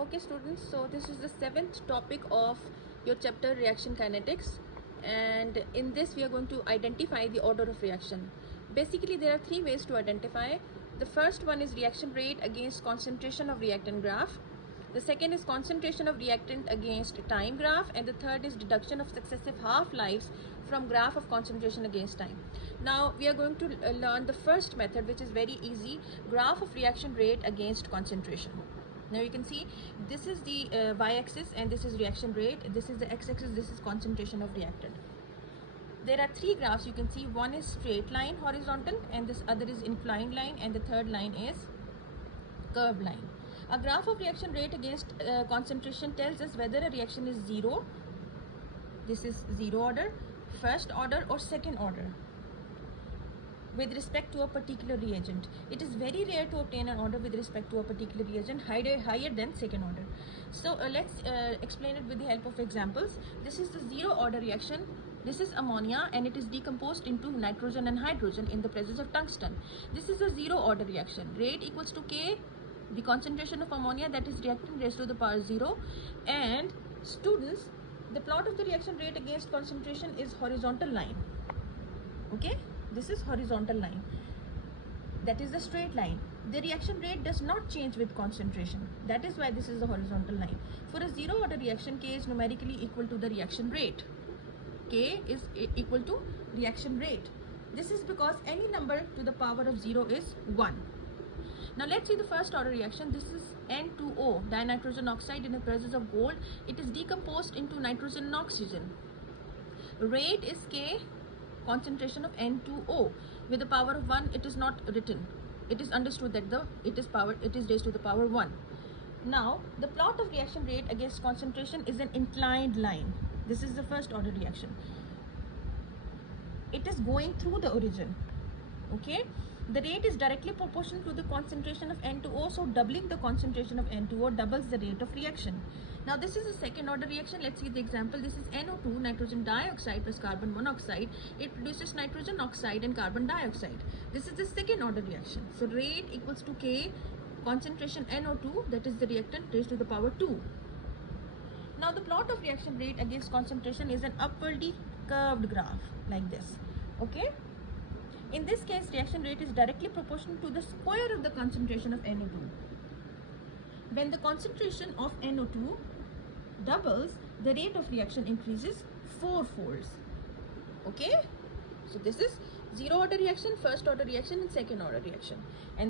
Okay students, so this is the 7th topic of your chapter reaction kinetics, and in this we are going to identify the order of reaction. Basically there are three ways to identify. The first one is reaction rate against concentration of reactant graph. The second is concentration of reactant against time graph, and the third is deduction of successive half-lives from graph of concentration against time. Now we are going to learn the first method, which is very easy, graph of reaction rate against concentration. Now you can see this is the y-axis and this is reaction rate, this is the x-axis, this is concentration of reactant. There are three graphs you can see. One is straight line horizontal, and this other is inclined line, and the third line is curved line. A graph of reaction rate against concentration tells us whether a reaction is zero, this is zero order, first order or second order with respect to a particular reagent. It is very rare to obtain an order with respect to a particular reagent higher than second order. So let's explain it with the help of examples. This is the zero order reaction. This is ammonia and it is decomposed into nitrogen and hydrogen in the presence of tungsten. This is a zero order reaction. Rate equals to K, the concentration of ammonia, that is reactant raised to the power 0. And students, the plot of the reaction rate against concentration is horizontal line. Okay, this is horizontal line, that is the straight line. The reaction rate does not change with concentration, that is why this is the horizontal line. For a zero order reaction, K is numerically equal to the reaction rate. K is equal to reaction rate. This is because any number to the power of 0 is 1. Now let's see the first order reaction. This is N2O, dinitrogen oxide, in the presence of gold. It is decomposed into nitrogen and oxygen. Rate is K, concentration of N2O. With the power of 1, it is not written. It is understood that it is raised to the power 1. Now the plot of reaction rate against concentration is an inclined line. This is the first order reaction. It is going through the origin. Okay, the rate is directly proportional to the concentration of N2O, so doubling the concentration of N2O doubles the rate of reaction. Now this is a second order reaction. Let's see the example. This is NO2, nitrogen dioxide plus carbon monoxide. It produces nitrogen oxide and carbon dioxide. This is the second order reaction. So rate equals to K, concentration NO2, that is the reactant, raised to the power 2. Now the plot of reaction rate against concentration is an upwardly curved graph like this. Okay, in this case reaction rate is directly proportional to the square of the concentration of NO2. When the concentration of NO2 doubles, the rate of reaction increases 4 folds. Okay, so this is zero order reaction, first order reaction and second order reaction. And